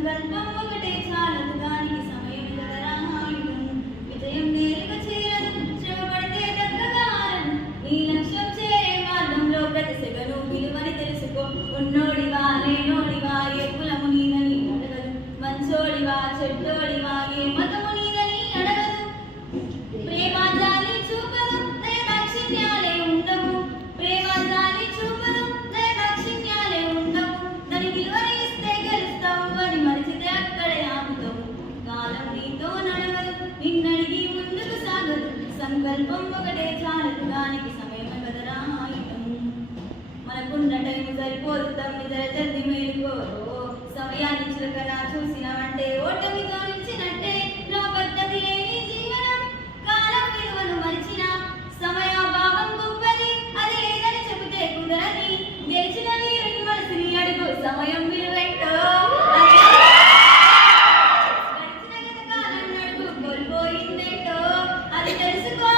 సంకల్పం ఒకటే చాలదు దానికి సమయం విజయం నేరుగా చేరదు శ్రమ పడితే నీ లక్ష్యం చేరే మార్గంలో ప్రతి సెగను విలువని తెలుసుకో. ఉన్నోడివా లేనోడివా ఏ కులము నీదని మంచోడివా చెడ్డోడివా ఏ మతము సంకల్పం ఒకటే చాలదు దానికి సమయం కదరా మనకున్న టైం సరిపోదు తమ్మి జల్ది మేలుకో సమయాన్ని చులకన చూసినామంటే ఓటమి తోలించినట్టే నా పద్ధతి లేని జీవనం. కాలం విలువను మరిచిన సమయాభావం గొప్పది. అది లేదని చెబితే కుదరని. గెలిచిన వీరుని మనసుని అడుగు సమయం విలువెంటో తెలుసుకో